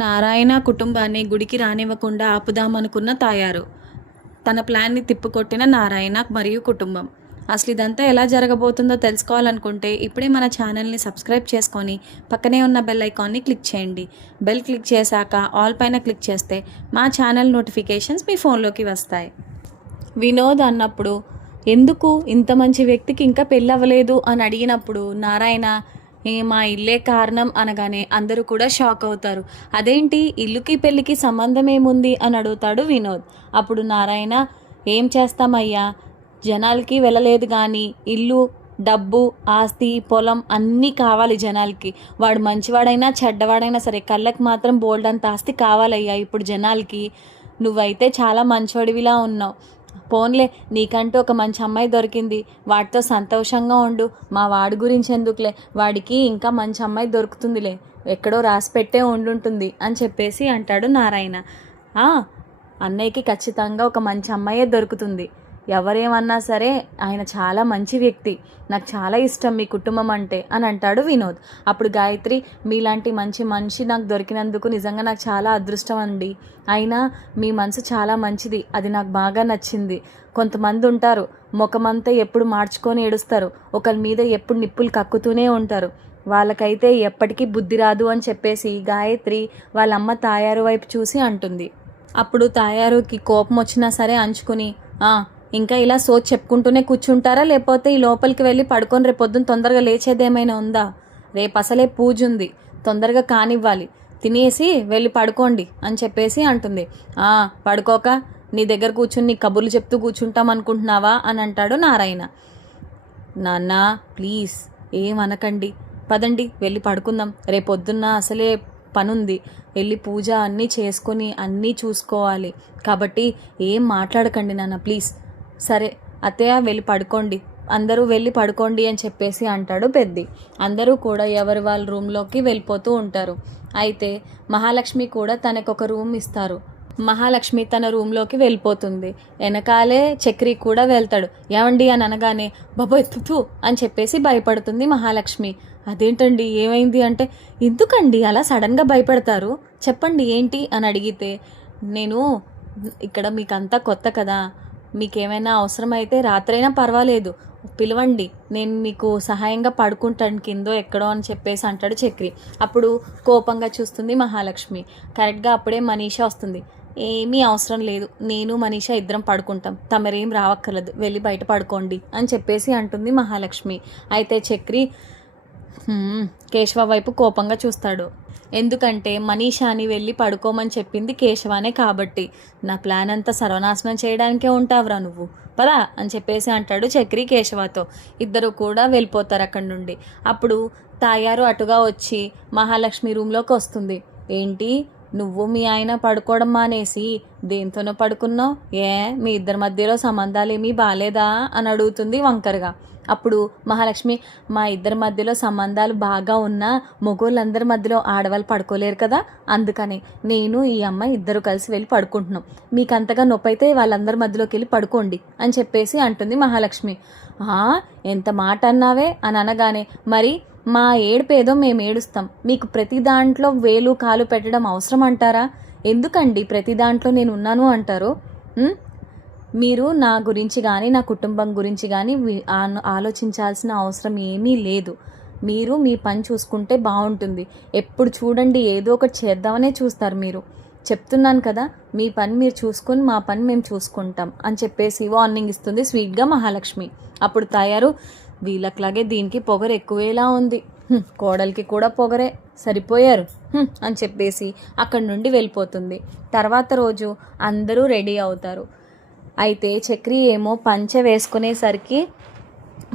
నారాయణ కుటుంబాన్ని గుడికి రానివ్వకుండా ఆపుదామనుకున్న తాయారు. తన ప్లాన్ని తిప్పికొట్టిన నారాయణ మరియు కుటుంబం. అసలు ఇదంతా ఎలా జరగబోతుందో తెలుసుకోవాలనుకుంటే ఇప్పుడే మన ఛానల్ని సబ్స్క్రైబ్ చేసుకొని పక్కనే ఉన్న బెల్ ఐకాన్ని క్లిక్ చేయండి. బెల్ క్లిక్ చేశాక ఆల్ పైన క్లిక్ చేస్తే మా ఛానల్ నోటిఫికేషన్స్ మీ ఫోన్లోకి వస్తాయి. వినోద్ అన్నప్పుడు ఎందుకు ఇంత మంచి వ్యక్తికి ఇంకా పెళ్ళవ్వలేదు అని అడిగినప్పుడు నారాయణ మా ఇల్లే కారణం అనగానే అందరూ కూడా షాక్ అవుతారు. అదేంటి ఇల్లుకి పెళ్ళికి సంబంధం ఏముంది అని అడుగుతాడు వినోద్. అప్పుడు నారాయణ ఏం చేస్తామయ్యా, జనాలకి వెళ్ళలేదు కానీ ఇల్లు, డబ్బు, ఆస్తి, పొలం అన్నీ కావాలి జనాలకి. వాడు మంచివాడైనా చెడ్డవాడైనా సరే కళ్ళకి మాత్రం బోల్డ్ అంత ఆస్తి కావాలయ్యా ఇప్పుడు జనాలకి. నువ్వైతే చాలా మంచివాడివిలా ఉన్నావు. పోన్లే, నీకంటూ ఒక మంచి అమ్మాయి దొరికింది, వాడితో సంతోషంగా ఉండు. మా వాడి గురించి ఎందుకులే, వాడికి ఇంకా మంచి అమ్మాయి దొరుకుతుందిలే, ఎక్కడో రాసి పెట్టే ఉండుంటుంది అని చెప్పేసి అంటాడు నారాయణ. అన్నయ్యకి ఖచ్చితంగా ఒక మంచి అమ్మాయే దొరుకుతుంది. ఎవరేమన్నా సరే ఆయన చాలా మంచి వ్యక్తి, నాకు చాలా ఇష్టం మీ కుటుంబం అంటే అని అంటాడు వినోద్. అప్పుడు గాయత్రి, మీలాంటి మంచి మనిషి నాకు దొరికినందుకు నిజంగా నాకు చాలా అదృష్టం అండి. అయినా మీ మనసు చాలా మంచిది, అది నాకు బాగా నచ్చింది. కొంతమంది ఉంటారు ముఖమంతా ఎప్పుడు మార్చుకొని ఏడుస్తారు, ఒకరి మీద ఎప్పుడు నిప్పులు కక్కుతూనే ఉంటారు, వాళ్ళకైతే ఎప్పటికీ బుద్ధి రాదు అని చెప్పేసి గాయత్రి వాళ్ళమ్మ తాయారు వైపు చూసి అంటుంది. అప్పుడు తాయారుకి కోపం వచ్చినా సరే అంచుకుని, ఇంకా ఇలా సోచ్ చెప్పుకుంటూనే కూర్చుంటారా, లేకపోతే ఈ లోపలికి వెళ్ళి పడుకొని రేపు పొద్దున్న తొందరగా లేచేదేమైనా ఉందా? రేపు అసలే పూజ ఉంది, తొందరగా కానివ్వాలి, తినేసి వెళ్ళి పడుకోండి అని చెప్పేసి అంటుంది. పడుకోక నీ దగ్గర కూర్చుని నీ కబుర్లు చెప్తూ కూర్చుంటాం అనుకుంటున్నావా అని అంటాడు నారాయణ. నాన్న ప్లీజ్ ఏమనకండి, పదండి వెళ్ళి పడుకుందాం, రేపొద్దున్న అసలే పనుంది, వెళ్ళి పూజ అన్నీ చేసుకొని అన్నీ చూసుకోవాలి, కాబట్టి ఏం మాట్లాడకండి నాన్న ప్లీజ్. సరే అత్తయ్య వెళ్ళి పడుకోండి, అందరూ వెళ్ళి పడుకోండి అని చెప్పేసి అంటాడు పెద్ది. అందరూ కూడా ఎవరి వాళ్ళ రూమ్లోకి వెళ్ళిపోతూ ఉంటారు. అయితే మహాలక్ష్మి కూడా తనకొక రూమ్ ఇస్తారు. మహాలక్ష్మి తన రూమ్లోకి వెళ్ళిపోతుంది. వెనకాలే చక్రి కూడా వెళ్తాడు. ఏమండి అని అనగానే బాబోయ్ తుతు అని చెప్పేసి భయపడుతుంది మహాలక్ష్మి. అదేంటండి ఏమైంది అంటే, ఎందుకండి అలా సడన్గా భయపడతారు, చెప్పండి ఏంటి అని అడిగితే, నేను ఇక్కడ మీకంతా కొత్త కదా, మీకేమైనా అవసరమైతే రాత్రైనా పర్వాలేదు పిలవండి, నేను మీకు సహాయంగా పడుకుంటాను కిందో ఎక్కడో అని చెప్పేసి అంటాడు చక్రి. అప్పుడు కోపంగా చూస్తుంది మహాలక్ష్మి. కరెక్ట్గా అప్పుడే మనీషా వస్తుంది. ఏమీ అవసరం లేదు, నేను మనీషా ఇద్దరం పడుకుంటాం, తమరేం రావక్కర్లేదు, వెళ్ళి బయట పడుకోండి అని చెప్పేసి అంటుంది మహాలక్ష్మి. అయితే చక్రి కేశవ వైపు కోపంగా చూస్తాడు. ఎందుకంటే మనీషాని వెళ్ళి పడుకోమని చెప్పింది కేశవానే కాబట్టి. నా ప్లాన్ అంతా సర్వనాశనం చేయడానికే ఉంటావురా నువ్వు, పదా అని చెప్పేసి అంటాడు చక్రి కేశవతో. ఇద్దరు కూడా వెళ్ళిపోతారు అక్కడి నుండి. అప్పుడు తాయారు అటుగా వచ్చి మహాలక్ష్మి రూమ్లోకి వస్తుంది. ఏంటి నువ్వు మీ ఆయన పడుకోవడం మానేసి దేంతోనో పడుకున్నావు, మీ ఇద్దరి మధ్యలో సంబంధాలు ఏమీ బాలేదా అని అడుగుతుంది వంకరగా. అప్పుడు మహాలక్ష్మి, మా ఇద్దరి మధ్యలో సంబంధాలు బాగా ఉన్నా మొగోళ్ళందరి మధ్యలో ఆడవాళ్ళు పడుకోలేరు కదా, అందుకని నేను ఈ అమ్మాయి ఇద్దరు కలిసి వెళ్ళి పడుకుంటున్నాం, మీకు అంతగా నొప్పి అయితే వాళ్ళందరి మధ్యలోకి వెళ్ళి పడుకోండి అని చెప్పేసి అంటుంది మహాలక్ష్మి. ఎంత మాట అన్నావే అని అనగానే, మరి మా ఏడుపేదో మేము ఏడుస్తాం, మీకు ప్రతి దాంట్లో వేలు కాలు పెట్టడం అవసరం అంటారా? ఎందుకండి ప్రతి దాంట్లో నేను ఉన్నాను అంటారు? మీరు నా గురించి కానీ నా కుటుంబం గురించి కానీ ఆలోచించాల్సిన అవసరం ఏమీ లేదు. మీరు మీ పని చూసుకుంటే బాగుంటుంది. ఎప్పుడు చూడండి ఏదో ఒకటి చేద్దామనే చూస్తారు మీరు. చెప్తున్నాను కదా, మీ పని మీరు చూసుకొని మా పని మేము చూసుకుంటాం అని చెప్పేసి వార్నింగ్ ఇస్తుంది స్వీట్గా మహాలక్ష్మి. అప్పుడు తాయారు, వీళ్ళట్లాగే దీనికి పొగరు ఎక్కువేలా ఉంది, కోడలికి కూడా పొగరే, సరిపోయారు అని చెప్పేసి అక్కడి నుండి వెళ్ళిపోతుంది. తర్వాత రోజు అందరూ రెడీ అవుతారు. అయితే చక్రి ఏమో పంచె వేసుకునేసరికి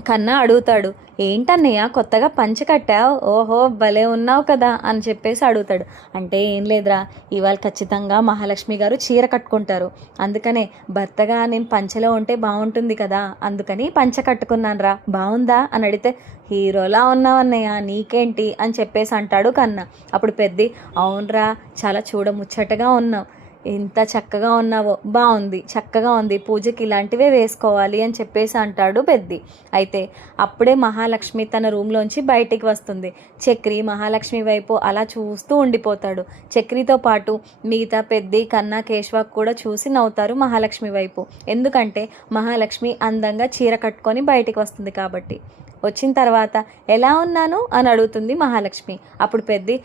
కన్నా అడుగుతాడు, ఏంటన్నయ్య కొత్తగా పంచె కట్టావు, ఓహో భలే ఉన్నావు కదా అని చెప్పేసి అడుగుతాడు. అంటే ఏం లేదురా, ఇవాళ ఖచ్చితంగా మహాలక్ష్మి గారు చీర కట్టుకుంటారు, అందుకనే భర్తగా నేను పంచెలో ఉంటే బాగుంటుంది కదా, అందుకని పంచె కట్టుకున్నాను రా, బాగుందా అని అడిగితే, హీరోలా ఉన్నావు అన్నయ్య నీకేంటి అని చెప్పేసి అంటాడు కన్నా. అప్పుడు పెద్ది, అవునరా చాలా చూడముచ్చటగా ఉన్నావు, ఎంత చక్కగా ఉన్నావో, బాగుంది, చక్కగా ఉంది, పూజకి ఇలాంటివే వేసుకోవాలి అని చెప్పేసి అంటాడు పెద్ది. అయితే అప్పుడే మహాలక్ష్మి తన రూమ్లోంచి బయటికి వస్తుంది. చక్రి మహాలక్ష్మి వైపు అలా చూస్తూ ఉండిపోతాడు. చక్రితో పాటు మిగతా పెద్ది, కన్నా, కేశవ కూడా చూసి నవ్వుతారు మహాలక్ష్మి వైపు. ఎందుకంటే మహాలక్ష్మి అందంగా చీర కట్టుకొని బయటికి వస్తుంది కాబట్టి. వచ్చిన తర్వాత ఎలా ఉన్నాను అని అడుగుతుంది మహాలక్ష్మి. అప్పుడు పెద్ది,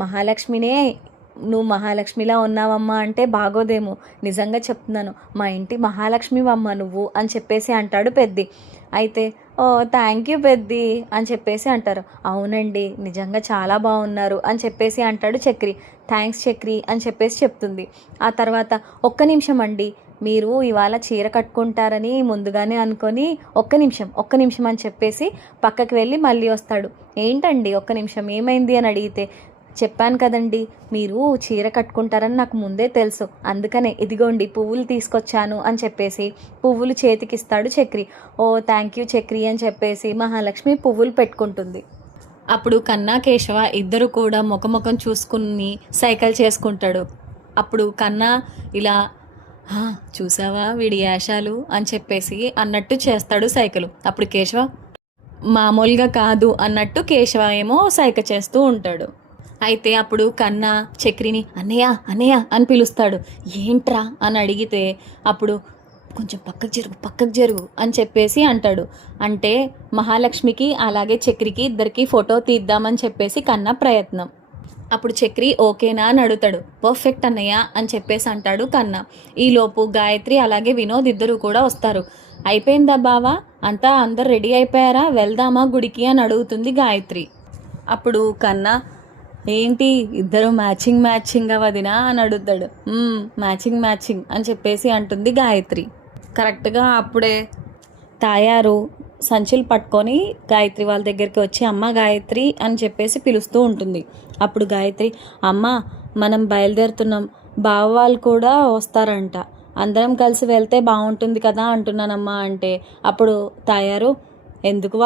మహాలక్ష్మినే, నువ్వు మహాలక్ష్మిలా ఉన్నావమ్మా అంటే బాగోదేమో, నిజంగా చెప్తున్నాను, మా ఇంటి మహాలక్ష్మివమ్మ నువ్వు అని చెప్పేసి అంటాడు పెద్ది. అయితే ఓ థ్యాంక్ యూ పెద్ది అని చెప్పేసి అంటారు. అవునండి, నిజంగా చాలా బాగున్నారు అని చెప్పేసి అంటాడు చక్రి. థ్యాంక్స్ చక్రి అని చెప్పేసి చెప్తుంది. ఆ తర్వాత ఒక్క నిమిషం అండి, మీరు ఇవాళ చీర కట్టుకుంటారని ముందుగానే అనుకొని ఒక్క నిమిషం అని చెప్పేసి పక్కకి వెళ్ళి మళ్ళీ వస్తాడు. ఏంటండి ఒక్క నిమిషం, ఏమైంది అని అడిగితే, చెప్పాను కదండి మీరు చీర కట్టుకుంటారని నాకు ముందే తెలుసు, అందుకనే ఇదిగోండి పువ్వులు తీసుకొచ్చాను అని చెప్పేసి పువ్వులు చేతికిస్తాడు చక్రి. ఓ థ్యాంక్ యూ చక్రి అని చెప్పేసి మహాలక్ష్మి పువ్వులు పెట్టుకుంటుంది. అప్పుడు కన్నా, కేశవ ఇద్దరు కూడా ముఖం చూసుకుని సైకిల్ చేసుకుంటాడు. అప్పుడు కన్నా ఇలా, చూసావా వీడి యాషాలు అని చెప్పేసి అన్నట్టు చేస్తాడు సైకిల్. అప్పుడు కేశవ మామూలుగా కాదు అన్నట్టు కేశవ ఏమో సైకిల్ చేస్తూ ఉంటాడు. అయితే అప్పుడు కన్నా చక్రిని అన్నయ్య అన్నయ్య అని పిలుస్తాడు. ఏంట్రా అని అడిగితే అప్పుడు కొంచెం పక్కకు జరుగు అని చెప్పేసి అంటాడు. అంటే మహాలక్ష్మికి అలాగే చక్రికి ఇద్దరికి ఫోటో తీద్దామని చెప్పేసి కన్నా ప్రయత్నం. అప్పుడు చక్రి ఓకేనా అని అడుగుతాడు. పర్ఫెక్ట్ అన్నయ్య అని చెప్పేసి అంటాడు కన్నా. ఈలోపు గాయత్రి అలాగే వినోద్ ఇద్దరు కూడా వస్తారు. అయిపోయిందా బావా, అందరు రెడీ అయిపోయారా, వెళ్దామా గుడికి అని అడుగుతుంది గాయత్రి. అప్పుడు కన్నా, ఏంటి ఇద్దరు మ్యాచింగ్ వదినా అని అడుగుతాడు. మ్యాచింగ్ అని చెప్పేసి అంటుంది గాయత్రి. కరెక్ట్గా అప్పుడే తాయారు సంచులు పట్టుకొని గాయత్రి వాళ్ళ దగ్గరికి వచ్చి అమ్మ గాయత్రి అని చెప్పేసి పిలుస్తూ ఉంటుంది. అప్పుడు గాయత్రి, అమ్మ మనం బయలుదేరుతున్నాం, బావ వాళ్ళు కూడా వస్తారంట, అందరం కలిసి వెళ్తే బాగుంటుంది కదా అంటున్నానమ్మా అంటే అప్పుడు తాయారు, ఎందుకు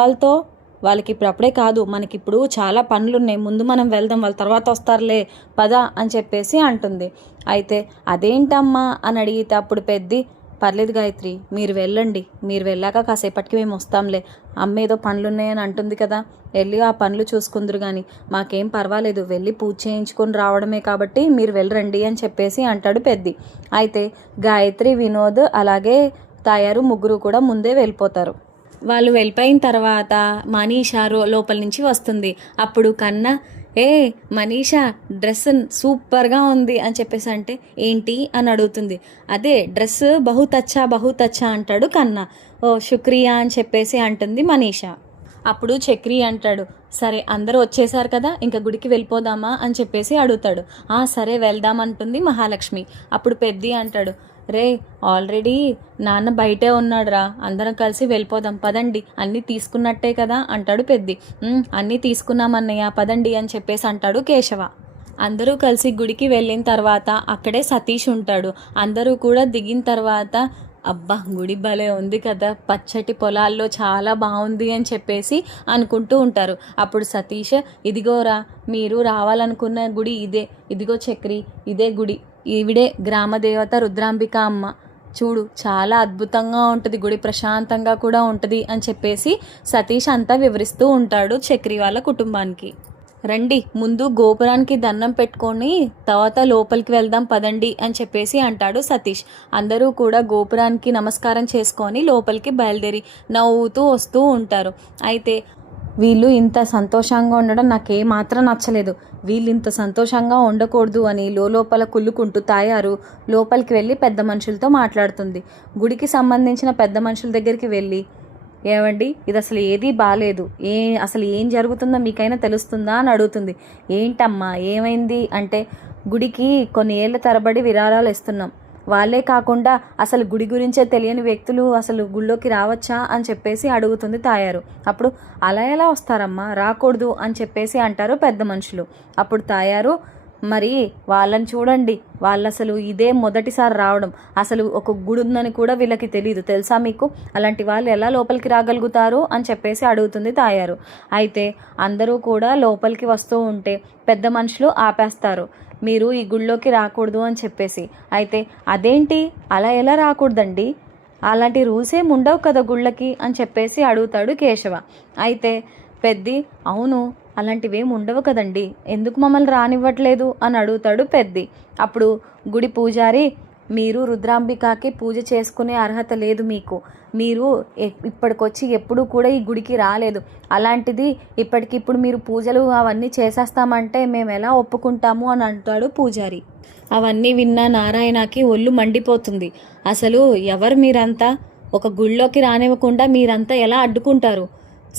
వాళ్ళకి ఇప్పుడు అప్పుడే కాదు, మనకిప్పుడు చాలా పనులు ఉన్నాయి, ముందు మనం వెళ్దాం, వాళ్ళ తర్వాత వస్తారులే పద అని చెప్పేసి అంటుంది. అయితే అదేంటమ్మా అని అడిగితే అప్పుడు పెద్ది, పర్లేదు గాయత్రి మీరు వెళ్ళండి, మీరు వెళ్ళాక కాసేపటికి మేము వస్తాంలే, అమ్మ ఏదో పనులు ఉన్నాయని అంటుంది కదా, వెళ్ళి ఆ పనులు చూసుకుందరు కానీ మాకేం పర్వాలేదు, వెళ్ళి పూజ చేయించుకొని రావడమే కాబట్టి మీరు వెళ్ళరండి అని చెప్పేసి అంటాడు పెద్ది. అయితే గాయత్రి, వినోద్ అలాగే తాయారు ముగ్గురు కూడా ముందే వెళ్ళిపోతారు. వాళ్ళు వెళ్ళిపోయిన తర్వాత మనీషా లోపల నుంచి వస్తుంది. అప్పుడు కన్నా, ఏ మనీషా డ్రెస్ సూపర్గా ఉంది అని చెప్పేసి అంటే ఏంటి అని అడుగుతుంది. అదే డ్రెస్ బహుతచ్చా అంటాడు కన్నా. ఓ శుక్రియా అని చెప్పేసి అంటుంది మనీషా. అప్పుడు చక్రి అంటాడు, సరే అందరూ వచ్చేసారు కదా ఇంకా గుడికి వెళ్ళిపోదామా అని చెప్పేసి అడుగుతాడు. సరే వెళ్దాం అంటుంది మహాలక్ష్మి. అప్పుడు పెద్ది అంటాడు, రే ఆల్రెడీ నాన్న బయటే ఉన్నాడురా, అందరం కలిసి వెళ్ళిపోదాం పదండి, అన్నీ తీసుకున్నట్టే కదా అంటాడు పెద్ది. అన్నీ తీసుకున్నామన్నయ్య పదండి అని చెప్పేసి అంటాడు కేశవ. అందరూ కలిసి గుడికి వెళ్ళిన తర్వాత అక్కడే సతీష్ ఉంటాడు. అందరూ కూడా దిగిన తర్వాత అబ్బా గుడి భలే ఉంది కదా, పచ్చటి పొలాల్లో చాలా బాగుంది అని చెప్పేసి అనుకుంటూ ఉంటారు. అప్పుడు సతీష్, ఇదిగోరా మీరు రావాలనుకున్న గుడి ఇదే, ఇదిగో చక్రి ఇదే గుడి, ఈవిడే గ్రామదేవత రుద్రాంబిక అమ్మ, చూడు చాలా అద్భుతంగా ఉంటుంది గుడి, ప్రశాంతంగా కూడా ఉంటుంది అని చెప్పేసి సతీష్ అంతా వివరిస్తూ ఉంటాడు చక్రి వాళ్ళ కుటుంబానికి. రండి ముందు గోపురానికి దండం పెట్టుకొని తర్వాత లోపలికి వెళ్దాం పదండి అని చెప్పేసి అంటాడు సతీష్. అందరూ కూడా గోపురానికి నమస్కారం చేసుకొని లోపలికి బయలుదేరి నవ్వుతూ వస్తూ ఉంటారు. అయితే వీళ్ళు ఇంత సంతోషంగా ఉండడం నాకేమాత్రం నచ్చలేదు, వీళ్ళు ఇంత సంతోషంగా ఉండకూడదు అని లోపల కుళ్ళుకుంటూ తాయారు లోపలికి వెళ్ళి పెద్ద మనుషులతో మాట్లాడుతుంది. గుడికి సంబంధించిన పెద్ద మనుషుల దగ్గరికి వెళ్ళి, ఏమండి ఇది అసలు ఏదీ బాగాలేదు, అసలు ఏం జరుగుతుందో మీకైనా తెలుస్తుందా అని అడుగుతుంది. ఏంటమ్మా ఏమైంది అంటే, గుడికి కొన్ని ఏళ్ళ తరబడి విరాళాలు ఇస్తున్నాం, వాళ్ళే కాకుండా అసలు గుడి గురించే తెలియని వ్యక్తులు అసలు గుళ్ళోకి రావచ్చా అని చెప్పేసి అడుగుతుంది తాయారు. అప్పుడు అలా ఎలా వస్తారమ్మా, రాకూడదు అని చెప్పేసి అంటారు పెద్ద మనుషులు. అప్పుడు తాయారు, మరి వాళ్ళని చూడండి, వాళ్ళు అసలు ఇదే మొదటిసారి రావడం, అసలు ఒక గుడి ఉందని కూడా వీళ్ళకి తెలియదు తెలుసా మీకు, అలాంటి వాళ్ళు ఎలా లోపలికి రాగలుగుతారు అని చెప్పేసి అడుగుతుంది తాయారు. అయితే అందరూ కూడా లోపలికి వస్తూ ఉంటే పెద్ద మనుషులు ఆపేస్తారు. మీరు ఈ గుళ్ళోకి రాకూడదు అని చెప్పేసి. అయితే అదేంటి, అలా ఎలా రాకూడదండి, అలాంటి రూల్స్ ఏమి ఉండవు కదా గుళ్ళకి అని చెప్పేసి అడుగుతాడు కేశవ. అయితే పెద్ది, అవును అలాంటివేమి ఉండవు కదండి, ఎందుకు మమ్మల్ని రానివ్వట్లేదు అని అడుగుతాడు పెద్ది. అప్పుడు గుడి పూజారి, మీరు రుద్రాంబికకి పూజ చేసుకునే అర్హత లేదు మీకు, మీరు ఇప్పటికొచ్చి ఎప్పుడూ కూడా ఈ గుడికి రాలేదు, అలాంటిది ఇప్పటికిప్పుడు మీరు పూజలు అవన్నీ చేసేస్తామంటే మేము ఎలా ఒప్పుకుంటాము అని అంటాడు పూజారి. అవన్నీ విన్న నారాయణకి ఒళ్ళు మండిపోతుంది. అసలు ఎవరు మీరంతా, ఒక గుళ్ళోకి రానివ్వకుండా మీరంతా ఎలా అడ్డుకుంటారు?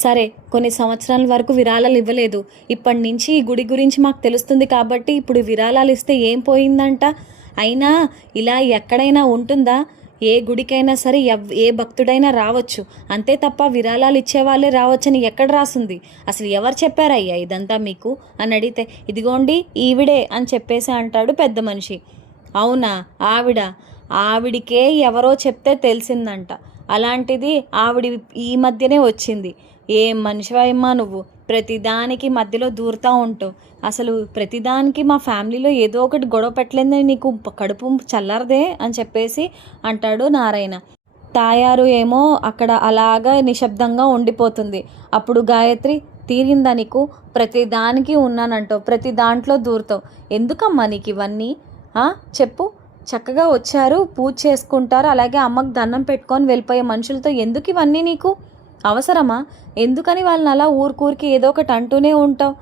సరే, కొన్ని సంవత్సరాల వరకు విరాళాలు ఇవ్వలేదు, ఇప్పటి నుంచి ఈ గుడి గురించి మాకు తెలుస్తుంది కాబట్టి ఇప్పుడు విరాళాలు ఇస్తే ఏం పోయిందంట? అయినా ఇలా ఎక్కడైనా ఉంటుందా? ఏ గుడికైనా సరే ఏ భక్తుడైనా రావచ్చు, అంతే తప్ప విరాళాలు ఇచ్చేవాళ్ళే రావచ్చని ఎక్కడ రాసుంది? అసలు ఎవరు చెప్పారయ్యా ఇదంతా మీకు అని అడిగితే, ఇదిగోండి ఈవిడే అని చెప్పేసి అంటాడు పెద్ద మనిషి. అవునా, ఆవిడికే ఎవరో చెప్తే తెలిసిందంట, అలాంటిది ఆవిడ ఈ మధ్యనే వచ్చింది. ఏం మనిషివమ్మా నువ్వు, ప్రతిదానికి మధ్యలో దూరుతూ ఉంటావు, అసలు ప్రతిదానికి మా ఫ్యామిలీలో ఏదో ఒకటి గొడవ పెట్టలేదని నీకు కడుపు చల్లరదే అని చెప్పేసి అంటాడు నారాయణ. తాయారు ఏమో అక్కడ అలాగా నిశ్శబ్దంగా ఉండిపోతుంది. అప్పుడు గాయత్రి, తీరిందా నీకు, ప్రతిదానికి ఉన్నానంటావు, ప్రతి దాంట్లో దూరుతావు, ఎందుకమ్మా నీకు ఇవన్నీ? చెప్పు, చక్కగా వచ్చారు, పూజ చేసుకుంటారు, అలాగే అమ్మకు దండం పెట్టుకొని వెళ్ళిపోయే మనుషులతో ఎందుకు ఇవన్నీ నీకు అవసరమా? ఎందుకని వాళ్ళని అలా ఊరికూరికి ఏదో ఒకటి అంటూనే ఉంటావు,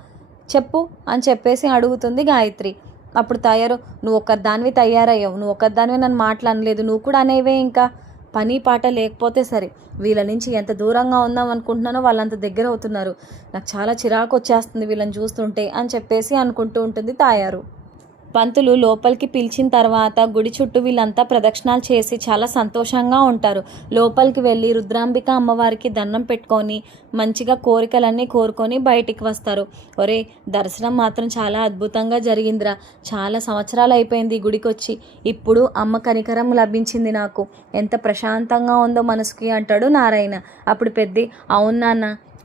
చెప్పు అని చెప్పేసి అడుగుతుంది గాయత్రి. అప్పుడు తయారు, నువ్వు ఒక్కదానివి తయారయ్యావు, నువ్వు ఒక్కదానివి నన్ను మాట్లాడలేదు, నువ్వు కూడా అనేవే, ఇంకా పని పాట లేకపోతే సరే, వీళ్ళ నుంచి ఎంత దూరంగా ఉందాం అనుకుంటున్నానో వాళ్ళంత దగ్గర అవుతున్నారు, నాకు చాలా చిరాకు వచ్చేస్తుంది వీళ్ళని చూస్తుంటే అని చెప్పేసి అనుకుంటూ ఉంటుంది తాయారు. పంతులు లోపలికి పిలిచిన తర్వాత గుడి చుట్టూ వీళ్ళంతా ప్రదక్షిణాలు చేసి చాలా సంతోషంగా ఉంటారు. లోపలికి వెళ్ళి రుద్రాంబిక అమ్మవారికి దండం పెట్టుకొని మంచిగా కోరికలన్నీ కోరుకొని బయటికి వస్తారు. ఒరే, దర్శనం మాత్రం చాలా అద్భుతంగా జరిగిందిరా, చాలా సంవత్సరాలు అయిపోయింది ఈ గుడికి వచ్చి, ఇప్పుడు అమ్మ కనికరం లభించింది నాకు, ఎంత ప్రశాంతంగా ఉందో మనసుకి అంటాడు నారాయణ. అప్పుడు పెద్ది, అవును నాన్న,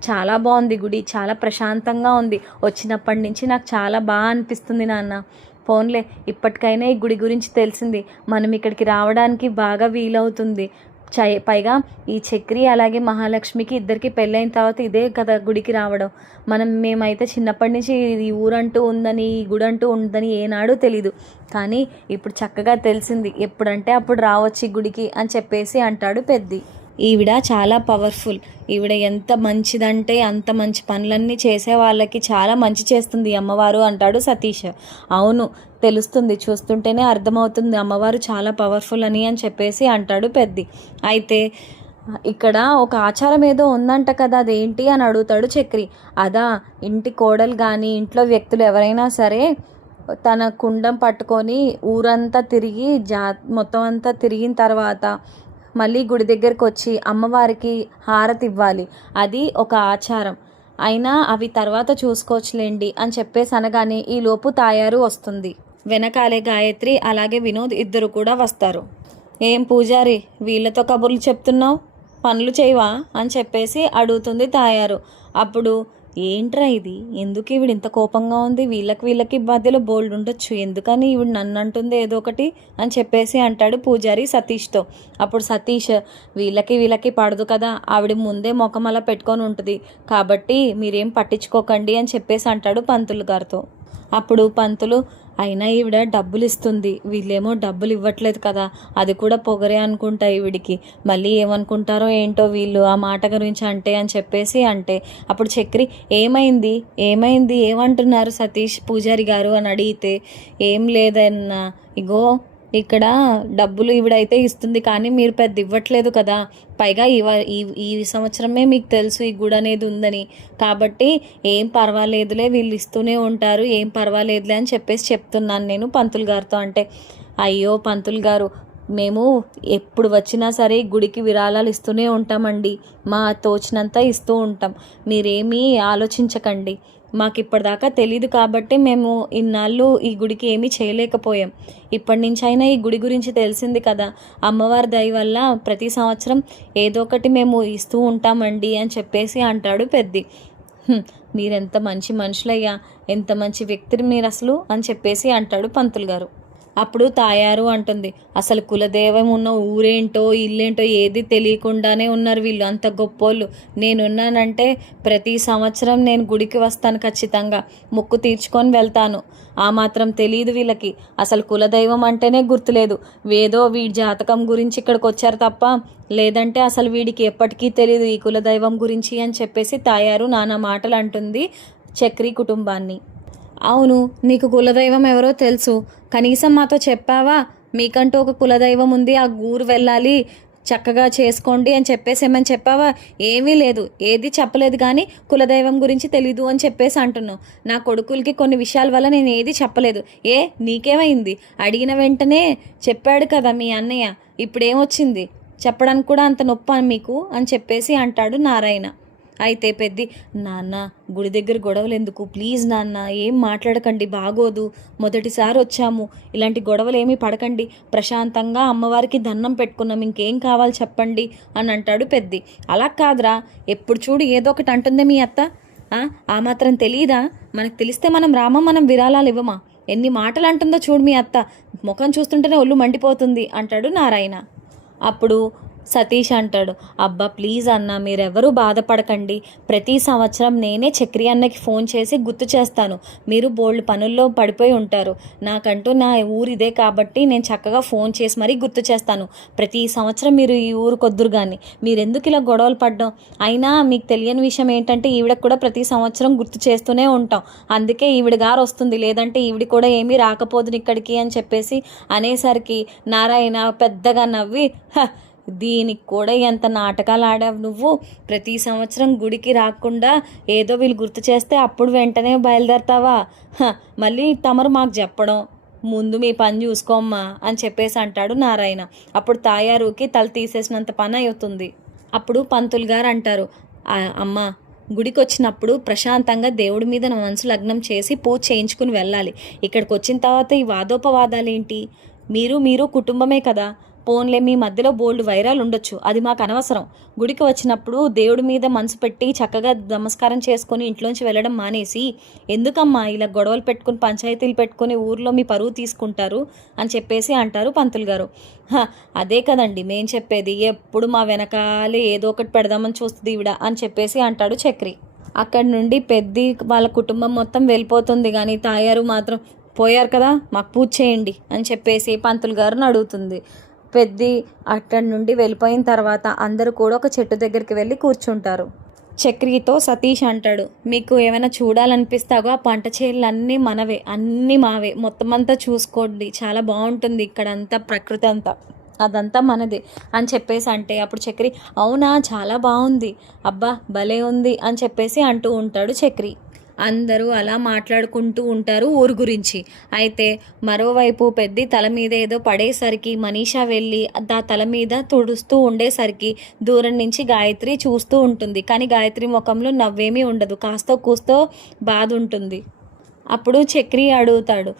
చాలా బాగుంది గుడి, చాలా ప్రశాంతంగా ఉంది, వచ్చినప్పటి నుంచి నాకు చాలా బాగా అనిపిస్తుంది నాన్న. ఫోన్లే, ఇప్పటికైనా ఈ గుడి గురించి తెలిసింది, మనం ఇక్కడికి రావడానికి బాగా వీలవుతుంది. పైగా ఈ చక్రి అలాగే మహాలక్ష్మికి ఇద్దరికి పెళ్ళైన తర్వాత ఇదే కదా గుడికి రావడం. మేమైతే చిన్నప్పటి నుంచి ఈ ఊరంటూ ఉందని, ఈ గుడి అంటూ ఉందని ఏనాడూ తెలీదు, కానీ ఇప్పుడు చక్కగా తెలిసింది, ఎప్పుడంటే అప్పుడు రావచ్చు ఈ గుడికి అని చెప్పేసి అంటాడు పెద్ది. ఈవిడ చాలా పవర్ఫుల్, ఈవిడ ఎంత మంచిదంటే అంత మంచి పనులన్నీ చేసే వాళ్ళకి చాలా మంచి చేస్తుంది అమ్మవారు అంటాడు సతీష్. అవును, తెలుస్తుంది, చూస్తుంటేనే అర్థమవుతుంది అమ్మవారు చాలా పవర్ఫుల్ అని చెప్పేసి అంటాడు పెద్ది. అయితే ఇక్కడ ఒక ఆచారం ఏదో ఉందంట కదా, అదేంటి అని అడుగుతాడు చక్రి. అదా, ఇంటి కోడలు కానీ ఇంట్లో వ్యక్తులు ఎవరైనా సరే తన కుండం పట్టుకొని ఊరంతా తిరిగి మొత్తం అంతా తిరిగిన తర్వాత మళ్ళీ గుడి దగ్గరకు వచ్చి అమ్మవారికి హారతి ఇవ్వాలి, అది ఒక ఆచారం, అయినా అవి తర్వాత చూసుకోవచ్చులేండి అని చెప్పేసి అనగానే ఈలోపు తాయారు వస్తుంది. వెనకాలే గాయత్రి అలాగే వినోద్ ఇద్దరు కూడా వస్తారు. ఏం పూజారి, వీళ్ళతో కబుర్లు చెప్తున్నావు, పనులు చేయవా అని చెప్పేసి అడుగుతుంది తాయారు. అప్పుడు ఏంట్రా ఇది, ఎందుకు ఈవిడ ఇంత కోపంగా ఉంది, వీళ్ళకి మధ్యలో బోల్డ్ ఉండొచ్చు, ఎందుకని ఈవిడ నన్ను అంటుంది ఏదో ఒకటి అని చెప్పేసి అంటాడు పూజారి సతీష్తో. అప్పుడు సతీష్, వీళ్ళకి పడదు కదా, ఆవిడ ముందే ముఖం అలా పెట్టుకొని ఉంటుంది, కాబట్టి మీరేం పట్టించుకోకండి అని చెప్పేసి అంటాడు పంతులు గారితో. అప్పుడు పంతులు, అయినా ఈవిడ డబ్బులు ఇస్తుంది, వీళ్ళేమో డబ్బులు ఇవ్వట్లేదు కదా, అది కూడా పొగరే అనుకుంటా ఈవిడికి, మళ్ళీ ఏమనుకుంటారో ఏంటో వీళ్ళు ఆ మాట గురించి అంటే అని చెప్పేసి అంటే. అప్పుడు చక్రి, ఏమైంది ఏమంటున్నారు సతీష్ పూజారి గారు అని అడిగితే, ఏం లేదన్నా, ఇగో ఇక్కడ డబ్బులు ఈవిడైతే ఇస్తుంది కానీ మీరు పెద్ద ఇవ్వట్లేదు కదా, పైగా ఈ సంవత్సరమే మీకు తెలుసు ఈ గుడి అనేది ఉందని, కాబట్టి ఏం పర్వాలేదులే వీళ్ళు ఇస్తూనే ఉంటారు, ఏం పర్వాలేదులే అని చెప్పేసి చెప్తున్నాను నేను పంతులు గారితో. అంటే, అయ్యో పంతులు గారు, మేము ఎప్పుడు వచ్చినా సరే గుడికి విరాళాలు ఇస్తూనే ఉంటామండి, మా తోచినంత ఇస్తూ ఉంటాం, మీరేమీ ఆలోచించకండి, మాకు ఇప్పటిదాకా తెలీదు కాబట్టి మేము ఇన్నాళ్ళు ఈ గుడికి ఏమీ చేయలేకపోయాం, ఇప్పటి నుంచి అయినా ఈ గుడి గురించి తెలిసింది కదా, అమ్మవారి దయ వల్ల ప్రతి సంవత్సరం ఏదో ఒకటి మేము ఇస్తూ ఉంటామండి అని చెప్పేసి అంటాడు పెద్ది. మీరెంత మంచి మనుషులయ్యా, ఎంత మంచి వ్యక్తి మీరు అసలు అని చెప్పేసి అంటాడు పంతులు గారు. అప్పుడు తాయారు అంటుంది, అసలు కులదైవం ఉన్న ఊరేంటో ఇల్లేంటో ఏది తెలియకుండానే ఉన్నారు వీళ్ళు, అంత గొప్పోళ్ళు. నేనున్నానంటే ప్రతి సంవత్సరం నేను గుడికి వస్తాను, ఖచ్చితంగా మొక్కు తీర్చుకొని వెళ్తాను. ఆ మాత్రం తెలియదు వీళ్ళకి, అసలు కులదైవం అంటేనే గుర్తులేదు. ఏదో వీడి జాతకం గురించి ఇక్కడికి వచ్చారు తప్ప, లేదంటే అసలు వీడికి ఎప్పటికీ తెలియదు ఈ కులదైవం గురించి అని చెప్పేసి తాయారు నానా మాటలు అంటుంది చక్రి కుటుంబాన్ని. అవును, నీకు కులదైవం ఎవరో తెలుసు, కనీసం మాతో చెప్పావా? మీకంటూ ఒక కులదైవం ఉంది, ఆ ఊరు వెళ్ళాలి, చక్కగా చేసుకోండి అని చెప్పేసి ఏమని చెప్పావా? ఏమీ లేదు, ఏది చెప్పలేదు. కానీ కులదైవం గురించి తెలీదు అని చెప్పేసి అంటున్నావు. నా కొడుకులకి కొన్ని విషయాల వల్ల నేను ఏది చెప్పలేదు. నీకేమైంది? అడిగిన వెంటనే చెప్పాడు కదా మీ అన్నయ్య, ఇప్పుడేమొచ్చింది? చెప్పడానికి కూడా అంత నొప్పి మీకు అని చెప్పేసి అంటాడు నారాయణ. అయితే పెద్ది, నాన్న గుడి దగ్గర గొడవలు ఎందుకు, ప్లీజ్ నాన్న ఏం మాట్లాడకండి, బాగోదు, మొదటిసారి వచ్చాము, ఇలాంటి గొడవలు ఏమీ పడకండి, ప్రశాంతంగా అమ్మవారికి దండం పెట్టుకున్నాం, ఇంకేం కావాలి చెప్పండి అని అంటాడు పెద్ది. అలా కాదురా, ఎప్పుడు చూడు ఏదో ఒకటి అంటుంది మీ అత్త, ఆ మాత్రం తెలియదా? మనకు తెలిస్తే మనం మనం విరాళాలు ఇవ్వమా? ఎన్ని మాటలు అంటుందో చూడు మీ అత్త, ముఖం చూస్తుంటేనే ఒళ్ళు మండిపోతుంది అంటాడు నారాయణ. అప్పుడు సతీష్ అంటాడు, అబ్బా ప్లీజ్ అన్న, మీరెవరూ బాధపడకండి, ప్రతి సంవత్సరం నేనే చక్రి అన్నకి ఫోన్ చేసి గుర్తు చేస్తాను. మీరు బోల్డ్ పనుల్లో పడిపోయి ఉంటారు, నాకంటూ నా ఊరు ఇదే కాబట్టి నేను చక్కగా ఫోన్ చేసి మరీ గుర్తు చేస్తాను. ప్రతి సంవత్సరం మీరు ఈ ఊరు కొద్దురు కానీ మీరెందుకు ఇలా గొడవలు పడ్డం? అయినా మీకు తెలియని విషయం ఏంటంటే ఈవిడకు కూడా ప్రతి సంవత్సరం గుర్తు చేస్తూనే ఉంటాం, అందుకే ఈవిడ గారు వస్తుంది, లేదంటే ఈవిడ కూడా ఏమీ రాకపోదును ఇక్కడికి అని చెప్పేసి అనేసరికి నారాయణ పెద్దగా నవ్వి, దీనికి కూడా ఎంత నాటకాలు ఆడావు నువ్వు, ప్రతి సంవత్సరం గుడికి రాకుండా ఏదో వీళ్ళు గుర్తు చేస్తే అప్పుడు వెంటనే బయలుదేరతావా? మళ్ళీ తమరు మాకు చెప్పడం, ముందు మీ పని చూసుకోమ్మా అని చెప్పేసి అంటాడు నారాయణ. అప్పుడు తాయారుకి తల తీసేసినంత పని అవుతుంది. అప్పుడు పంతులు గారు అంటారు, అమ్మ గుడికి వచ్చినప్పుడు ప్రశాంతంగా దేవుడి మీద నా మనసు లగ్నం చేసి పూజ చేయించుకుని వెళ్ళాలి. ఇక్కడికి వచ్చిన తర్వాత ఈ వాదోపవాదాలు ఏంటి? మీరు కుటుంబమే కదా, పోన్లే మీ మధ్యలో బోల్డ్ వైరాలు ఉండొచ్చు, అది మాకు అనవసరం. గుడికి వచ్చినప్పుడు దేవుడి మీద మనసు పెట్టి చక్కగా నమస్కారం చేసుకొని ఇంట్లోంచి వెళ్ళడం మానేసి ఎందుకమ్మా ఇలా గొడవలు పెట్టుకుని పంచాయతీలు పెట్టుకుని ఊర్లో మీ పరువు తీసుకుంటారు అని చెప్పేసి అంటారు పంతులు గారు. అదే కదండి మేం చెప్పేది, ఎప్పుడు మా వెనకాలే ఏదో ఒకటి పెడదామని చూస్తుంది ఈవిడ అని చెప్పేసి అంటాడు చక్రి. అక్కడి నుండి పెద్ది వాళ్ళ కుటుంబం మొత్తం వెళ్ళిపోతుంది, కానీ తాయారు మాత్రం పోయారు కదా, మాకు పూజ చేయండి అని చెప్పేసి పంతులు గారిని అడుగుతుంది. పెద్ది అక్కడి నుండి వెళ్ళిపోయిన తర్వాత అందరూ కూడా ఒక చెట్టు దగ్గరికి వెళ్ళి కూర్చుంటారు. చక్రితో సతీష్ అంటాడు, మీకు ఏమైనా చూడాలనిపిస్తాగో ఆ పంట చేనులు అన్నీ మనవే, అన్నీ మావే, మొత్తం అంతా చూసుకోండి, చాలా బాగుంటుంది ఇక్కడంతా, ప్రకృతి అంతా అదంతా మనదే అని చెప్పేసి అంటే అప్పుడు చక్రి, అవునా చాలా బాగుంది, అబ్బా భలే ఉంది అని చెప్పేసి అంటూ ఉంటాడు చక్రి. అందరూ అలా మాట్లాడుకుంటూ ఉంటారు ఊరు గురించి. అయితే మరోవైపు పెద్ది తల మీద ఏదో పడేసరికి మనీషా వెళ్ళి ఆ తల మీద తుడుస్తూ ఉండేసరికి దూరం నుంచి గాయత్రి చూస్తూ ఉంటుంది, కానీ గాయత్రి ముఖంలో నవ్వేమీ ఉండదు, కాస్తో కూస్తో బాధ ఉంటుంది. అప్పుడు చక్రి అడుగుతాడు,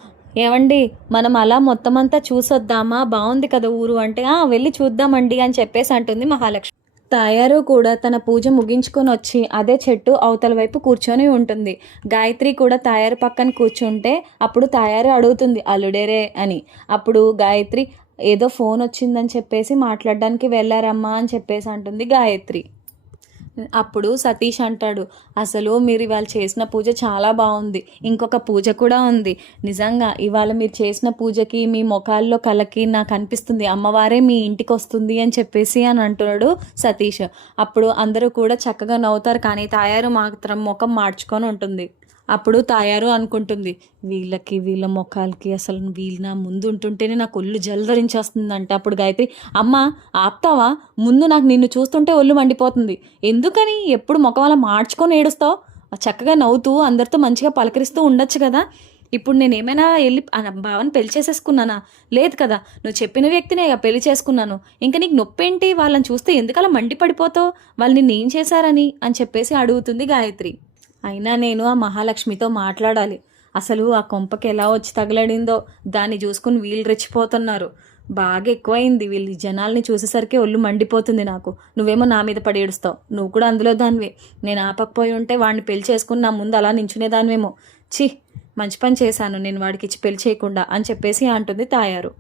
ఏమండి మనం అలా మొత్తం అంతా చూసొద్దామా, బాగుంది కదా ఊరు అంటే, వెళ్ళి చూద్దామండి అని చెప్పేసి అంటుంది మహాలక్ష్మి. తాయారు కూడా తన పూజ ముగించుకొని వచ్చి అదే చెట్టు అవతల వైపు కూర్చొని ఉంటుంది. గాయత్రి కూడా తాయారు పక్కన కూర్చుంటే అప్పుడు తాయారు అడుగుతుంది, అల్లుడేరే అని. అప్పుడు గాయత్రి, ఏదో ఫోన్ వచ్చిందని చెప్పేసి మాట్లాడడానికి వెళ్ళారమ్మా అని చెప్పేసి అంటుంది గాయత్రి. అప్పుడు సతీష్ అంటాడు, అసలు మీరు ఇవాళ చేసిన పూజ చాలా బాగుంది, ఇంకొక పూజ కూడా ఉంది, నిజంగా ఇవాళ మీరు చేసిన పూజకి మీ ముఖాల్లో కలకి నాకు అనిపిస్తుంది అమ్మవారే మీ ఇంటికి వస్తుంది అని చెప్పేసి అని అంటున్నాడు సతీష్. అప్పుడు అందరూ కూడా చక్కగా నవ్వుతారు, కానీ తాయారు మాత్రం ముఖం మార్చుకొని ఉంటుంది. అప్పుడు తాయారు అనుకుంటుంది, వీళ్ళ ముఖాలకి అసలు వీళ్ళు నా ముందు ఉంటుంటేనే నాకు ఒళ్ళు జల్దరించేస్తుందంట. అప్పుడు గాయత్రి, అమ్మ ఆపుతావా, ముందు నాకు నిన్ను చూస్తుంటే ఒళ్ళు మండిపోతుంది, ఎందుకని ఎప్పుడు ముఖం అలా మార్చుకొని ఏడుస్తావు, చక్కగా నవ్వుతూ అందరితో మంచిగా పలకరిస్తూ ఉండొచ్చు కదా. ఇప్పుడు నేను ఏమైనా వెళ్ళి భావన పెళ్లి చేసేసుకున్నానా? లేదు కదా, నువ్వు చెప్పిన వ్యక్తినే పెళ్లి చేసుకున్నాను, ఇంకా నీకు నొప్పేంటి, వాళ్ళని చూస్తే ఎందుకలా మండిపడిపోతావు, వాళ్ళు నిన్ను ఏం చేశారని అని చెప్పేసి అడుగుతుంది గాయత్రి. అయినా నేను ఆ మహాలక్ష్మితో మాట్లాడాలి, అసలు ఆ కొంపకి ఎలా వచ్చి తగలడిందో దాన్ని చూసుకుని వీళ్ళు రెచ్చిపోతున్నారు, బాగా ఎక్కువైంది, వీళ్ళు జనాల్ని చూసేసరికి ఒళ్ళు మండిపోతుంది నాకు. నువ్వేమో నా మీద పడి ఏడుస్తావు, నువ్వు కూడా అందులో దానివే. నేను ఆపకపోయి ఉంటే వాడిని పెళ్లి చేసుకుని నా ముందు అలా నించునేదానివేమో. ఛీ, మంచి పని చేశాను నేను వాడికి ఇచ్చి పెళ్లి చేయకుండా అని చెప్పేసి అంటుంది తాయారు.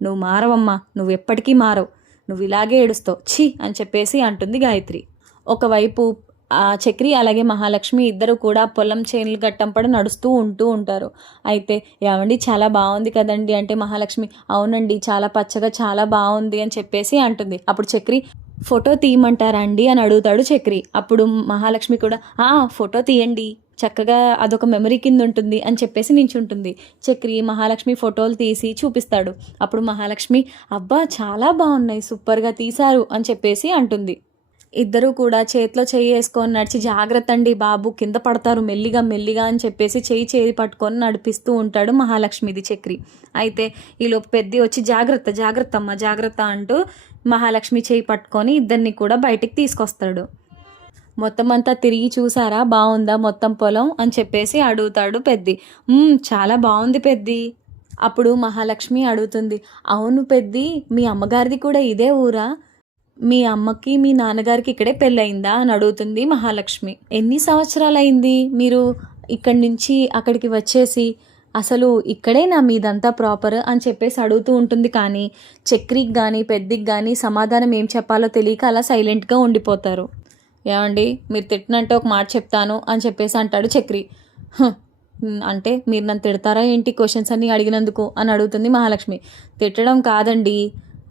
నువ్వు మారవమ్మా, నువ్వు ఎప్పటికీ మారవు, నువ్వు ఇలాగే ఏడుస్తావు, ఛీ అని చెప్పేసి అంటుంది గాయత్రి. ఒకవైపు చక్రి అలాగే మహాలక్ష్మి ఇద్దరు కూడా పొలం చేనులు గట్టంపడ నడుస్తూ ఉంటారు. అయితే ఏమండి చాలా బాగుంది కదండి అంటే మహాలక్ష్మి అవునండి చాలా పచ్చగా చాలా బాగుంది అని చెప్పేసి అంటుంది. అప్పుడు చక్రి ఫోటో తీయమంటారా అండి అని అడుగుతాడు చక్రి. అప్పుడు మహాలక్ష్మి కూడా ఫోటో తీయండి, చక్కగా అదొక మెమరీ కింద ఉంటుంది అని చెప్పేసి నించుంటుంది. చక్రి మహాలక్ష్మి ఫోటోలు తీసి చూపిస్తాడు. అప్పుడు మహాలక్ష్మి అబ్బా చాలా బాగున్నాయి, సూపర్గా తీశారు అని చెప్పేసి అంటుంది. ఇద్దరూ కూడా చేతిలో చెయ్యి వేసుకొని నడిచి జాగ్రత్త అండి బాబు కింద పడతారు మెల్లిగా మెల్లిగా అని చెప్పేసి చెయ్యి పట్టుకొని నడిపిస్తూ ఉంటాడు మహాలక్ష్మిది చక్రి. అయితే ఈలోపు పెద్ద వచ్చి జాగ్రత్త జాగ్రత్త అమ్మ జాగ్రత్త అంటూ మహాలక్ష్మి చెయ్యి పట్టుకొని ఇద్దరిని కూడా బయటికి తీసుకొస్తాడు. మొత్తం అంతా తిరిగి చూసారా, బాగుందా మొత్తం పొలం అని చెప్పేసి అడుగుతాడు పెద్ది. చాలా బాగుంది పెద్ది. అప్పుడు మహాలక్ష్మి అడుగుతుంది, అవును పెద్ది మీ అమ్మగారిది కూడా ఇదే ఊరా, మీ అమ్మకి మీ నాన్నగారికి ఇక్కడే పెళ్ళయిందా అని అడుగుతుంది మహాలక్ష్మి. ఎన్ని సంవత్సరాలైంది మీరు ఇక్కడి నుంచి అక్కడికి వచ్చేసి, అసలు ఇక్కడే నా మీదంతా ప్రాపర్ అని చెప్పేసి అడుగుతూ ఉంటుంది. కానీ చక్రికి కానీ పెద్దికి కానీ సమాధానం ఏం చెప్పాలో తెలియక అలా సైలెంట్గా ఉండిపోతారు. ఏమండి మీరు తిట్టినంటే ఒక మాట చెప్తాను అని చెప్పేసి అంటాడు చక్రి. అంటే మీరు నన్ను తిడతారా ఏంటి క్వశ్చన్స్ అన్నీ అడిగినందుకు అని అడుగుతుంది మహాలక్ష్మి. తిట్టడం కాదండి,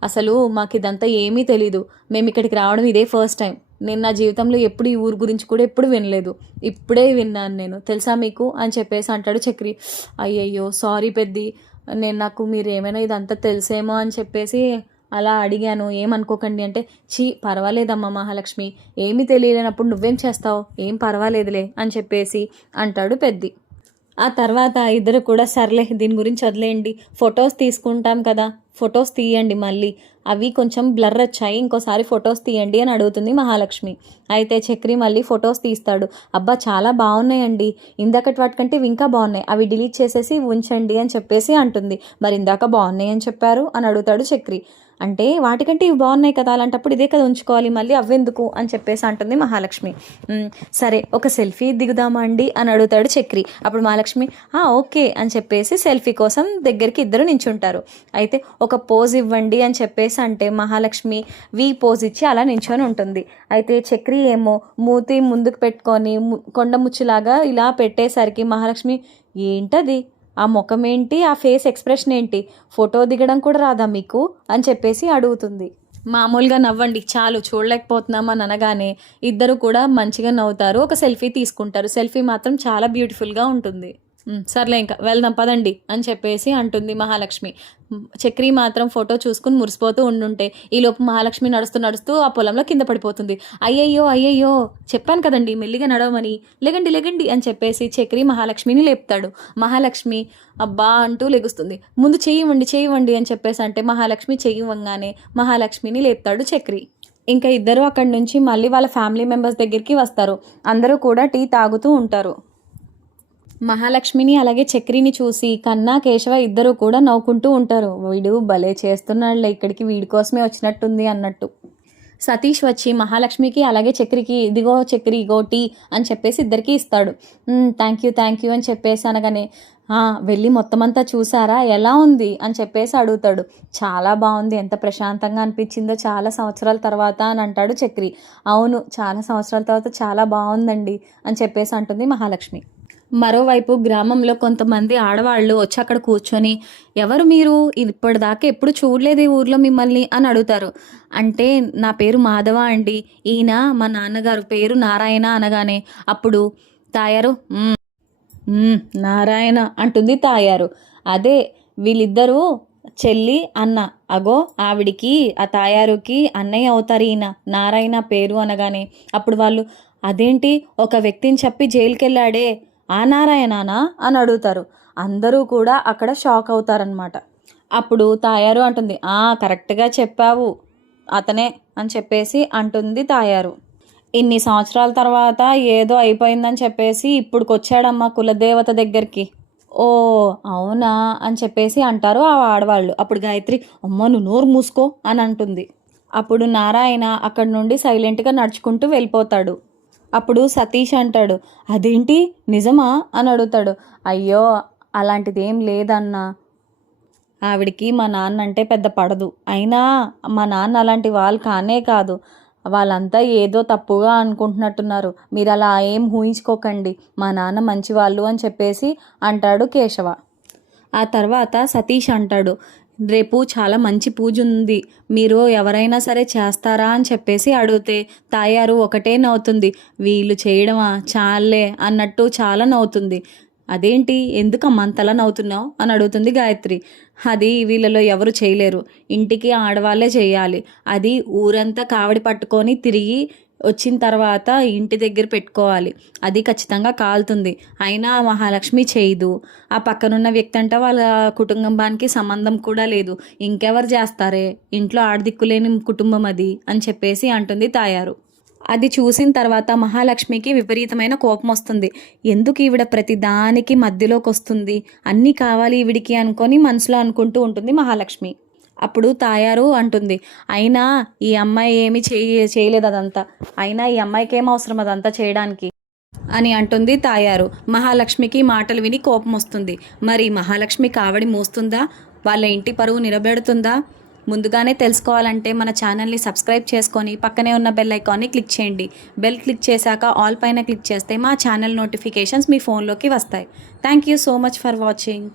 అసలు మాకు ఇదంతా ఏమీ తెలీదు, మేము ఇక్కడికి రావడం ఇదే ఫస్ట్ టైం. నేను నా జీవితంలో ఎప్పుడు ఈ ఊరు గురించి కూడా ఎప్పుడు వినలేదు, ఇప్పుడే విన్నాను నేను, తెలుసా మీకు అని చెప్పేసి అంటాడు చక్రి. అయ్యయ్యో సారీ పెద్ది, నాకు మీరు ఏమైనా ఇదంతా తెలిసేమో అని చెప్పేసి అలా అడిగాను, ఏమనుకోకండి అంటే, పర్వాలేదమ్మా మహాలక్ష్మి, ఏమీ తెలియలేనప్పుడు నువ్వేం చేస్తావు, ఏం పర్వాలేదులే అని చెప్పేసి అంటాడు పెద్ది. ఆ తర్వాత ఇద్దరు కూడా సర్లే దీని గురించి వదిలేయండి, ఫొటోస్ తీసుకుంటాం కదా ఫొటోస్ తీయండి, మళ్ళీ అవి కొంచెం బ్లర్ వచ్చాయి ఇంకోసారి ఫొటోస్ తీయండి అని అడుగుతుంది మహాలక్ష్మి. అయితే చక్రి మళ్ళీ ఫొటోస్ తీస్తాడు. అబ్బా చాలా బాగున్నాయండి, ఇందాకటి వాటికంటే ఇవి ఇంకా బాగున్నాయి, అవి డిలీట్ చేసేసి ఉంచండి అని చెప్పేసి అంటుంది. మరి ఇందాక బాగున్నాయి అని చెప్పారు అని అడుగుతాడు చక్రి. అంటే వాటికంటే ఇవి బాగున్నాయి కదా, అలాంటప్పుడు ఇదే కదా ఉంచుకోవాలి, మళ్ళీ అవ్వెందుకు అని చెప్పేసి అంటుంది మహాలక్ష్మి. సరే ఒక సెల్ఫీ దిగుదామా అండి అని అడుగుతాడు చక్రి. అప్పుడు మహాలక్ష్మి ఓకే అని చెప్పేసి సెల్ఫీ కోసం దగ్గరికి ఇద్దరు నించుంటారు. అయితే ఒక పోజ్ ఇవ్వండి అని చెప్పేసి అంటే మహాలక్ష్మి వి పోజ్ ఇచ్చి అలా నించొని ఉంటుంది. అయితే చక్రి ఏమో మూతి ముందుకు పెట్టుకొని కొండ ముచ్చులాగా ఇలా పెట్టేసరికి మహాలక్ష్మి ఏంటది, ఆ ముఖం ఏంటి, ఆ ఫేస్ ఎక్స్ప్రెషన్ ఏంటి, ఫోటో దిగడం కూడా రాదా మీకు అని చెప్పేసి అడుగుతుంది. మామూలుగా నవ్వండి చాలు, చూడలేకపోతున్నామని అనగానే ఇద్దరు కూడా మంచిగా నవ్వుతారు, ఒక సెల్ఫీ తీసుకుంటారు. సెల్ఫీ మాత్రం చాలా బ్యూటిఫుల్గా ఉంటుంది. సర్లే ఇంకా వెళ్దాం పదండి అని చెప్పేసి అంటుంది మహాలక్ష్మి. చక్రి మాత్రం ఫోటో చూసుకుని మురిసిపోతూ ఉండుంటే ఈలోపు మహాలక్ష్మి నడుస్తూ ఆ పొలంలో కింద పడిపోతుంది. అయ్యయ్యో చెప్పాను కదండి మెల్లిగా నడవమని, లెగండి అని చెప్పేసి చక్రి మహాలక్ష్మిని లేపుతాడు. మహాలక్ష్మి అబ్బా అంటూ లెగుస్తుంది. ముందు చెయ్యివ్వండి అని చెప్పేసి అంటే మహాలక్ష్మి చెయ్యివ్వంగానే మహాలక్ష్మిని లేపుతాడు చక్రి. ఇంకా ఇద్దరు అక్కడి నుంచి మళ్ళీ వాళ్ళ ఫ్యామిలీ మెంబర్స్ దగ్గరికి వస్తారు. అందరూ కూడా టీ తాగుతూ ఉంటారు. మహాలక్ష్మిని అలాగే చక్రిని చూసి కన్నా కేశవ ఇద్దరు కూడా నవ్వుకుంటూ ఉంటారు. వీడు భలే చేస్తున్నాడులే, ఇక్కడికి వీడి కోసమే వచ్చినట్టుంది అన్నట్టు. సతీష్ వచ్చి మహాలక్ష్మికి అలాగే చక్రికి ఇదిగో చక్రి ఇగో టీ అని చెప్పేసి ఇద్దరికి ఇస్తాడు. థ్యాంక్ యూ అని చెప్పేసి అనగానే వెళ్ళి మొత్తం అంతా చూసారా ఎలా ఉంది అని చెప్పేసి అడుగుతాడు. చాలా బాగుంది, ఎంత ప్రశాంతంగా అనిపించిందో చాలా సంవత్సరాల తర్వాత అని అంటాడు చక్రి. అవును చాలా సంవత్సరాల తర్వాత చాలా బాగుందండి అని చెప్పేసి అంటుంది మహాలక్ష్మి. మరోవైపు గ్రామంలో కొంతమంది ఆడవాళ్ళు వచ్చి అక్కడ కూర్చొని ఎవరు మీరు, ఇప్పటిదాకా ఎప్పుడు చూడలేదు ఈ ఊర్లో మిమ్మల్ని అని అడుగుతారు. అంటే నా పేరు మాధవ అండి, ఈయన మా నాన్నగారు పేరు నారాయణ అనగానే అప్పుడు తాయారు నారాయణ అంటుంది తాయారు. అదే వీళ్ళిద్దరూ చెల్లి అన్న, అగో ఆవిడికి ఆ తాయారుకి అన్నయ్య అవుతారు ఈయన నారాయణ పేరు అనగానే అప్పుడు వాళ్ళు అదేంటి ఒక వ్యక్తిని చెప్పి జైలుకి వెళ్ళాడే ఆ నారాయణనా అని అడుగుతారు. అందరూ కూడా అక్కడ షాక్ అవుతారనమాట. అప్పుడు తాయారు అంటుంది కరెక్ట్గా చెప్పావు అతనే అని చెప్పేసి అంటుంది తాయారు. ఇన్ని సంవత్సరాల తర్వాత ఏదో అయిపోయిందని చెప్పేసి ఇప్పుడుకొచ్చాడమ్మా కులదేవత దగ్గరికి. ఓ అవునా అని చెప్పేసి అంటారు ఆ ఆడవాళ్ళు. అప్పుడు గాయత్రి అమ్మ నువ్వు నోరు మూసుకో అని అంటుంది. అప్పుడు నారాయణ అక్కడి నుండి సైలెంట్గా నడుచుకుంటూ వెళ్ళిపోతాడు. అప్పుడు సతీష్ అంటాడు అదేంటి నిజమా అని అడుగుతాడు. అయ్యో అలాంటిదేం లేదన్నా, ఆవిడికి మా నాన్న అంటే పెద్ద పడదు. అయినా మా నాన్న అలాంటి వాళ్ళు కానే కాదు. వాళ్ళంతా ఏదో తప్పుగా అనుకుంటున్నట్టున్నారు. మీరు అలా ఏం ఊహించుకోకండి. మా నాన్న మంచివాళ్ళు అని చెప్పేసి అంటాడు కేశవ. ఆ తర్వాత సతీష్ అంటాడు రేపు చాలా మంచి పూజ ఉంది, మీరు ఎవరైనా సరే చేస్తారా అని చెప్పేసి అడిగితే తాయారు ఒకటే నవ్వుతుంది. వీళ్ళు చేయడమా చాలే అన్నట్టు చాలా నవ్వుతుంది. అదేంటి ఎందుకమ్మా అంతలా నవ్వుతున్నావు అని అడుగుతుంది గాయత్రి. అది వీళ్ళలో ఎవరు చేయలేరు, ఇంటికి ఆడవాళ్ళే చేయాలి. అది ఊరంతా కావడి పట్టుకొని తిరిగి వచ్చిన తర్వాత ఇంటి దగ్గర పెట్టుకోవాలి. అది ఖచ్చితంగా కాలుతుంది. అయినా మహాలక్ష్మి చేయదు. ఆ పక్కనున్న వ్యక్తి అంటే వాళ్ళ కుటుంబానికి సంబంధం కూడా లేదు. ఇంకెవరు చేస్తారే, ఇంట్లో ఆడదిక్కులేని కుటుంబం అది అని చెప్పేసి అంటుంది తాయారు. అది చూసిన తర్వాత మహాలక్ష్మికి విపరీతమైన కోపం వస్తుంది. ఎందుకు ఈవిడ ప్రతి దానికి మధ్యలోకి వస్తుంది, అన్నీ కావాలి ఈవిడికి అనుకొని మనసులో అనుకుంటూ ఉంటుంది మహాలక్ష్మి. అప్పుడు తాయారు అంటుంది అయినా ఈ అమ్మాయి ఏమీ చేయలేదు అదంతా, అయినా ఈ అమ్మాయికి ఏం అవసరం అదంతా చేయడానికి అని అంటుంది తాయారు. మహాలక్ష్మికి మాటలు విని కోపం వస్తుంది. మరి మహాలక్ష్మి కావడి మోస్తుందా, వాళ్ళ ఇంటి పరువు నిలబెడుతుందా? ముందుగానే తెలుసుకోవాలంటే మన ఛానల్ని సబ్స్క్రైబ్ చేసుకొని పక్కనే ఉన్న బెల్ ఐకాన్ని క్లిక్ చేయండి. బెల్ క్లిక్ చేశాక ఆల్ పైన క్లిక్ చేస్తే మా ఛానల్ నోటిఫికేషన్స్ మీ ఫోన్లోకి వస్తాయి. Thank you so much for watching.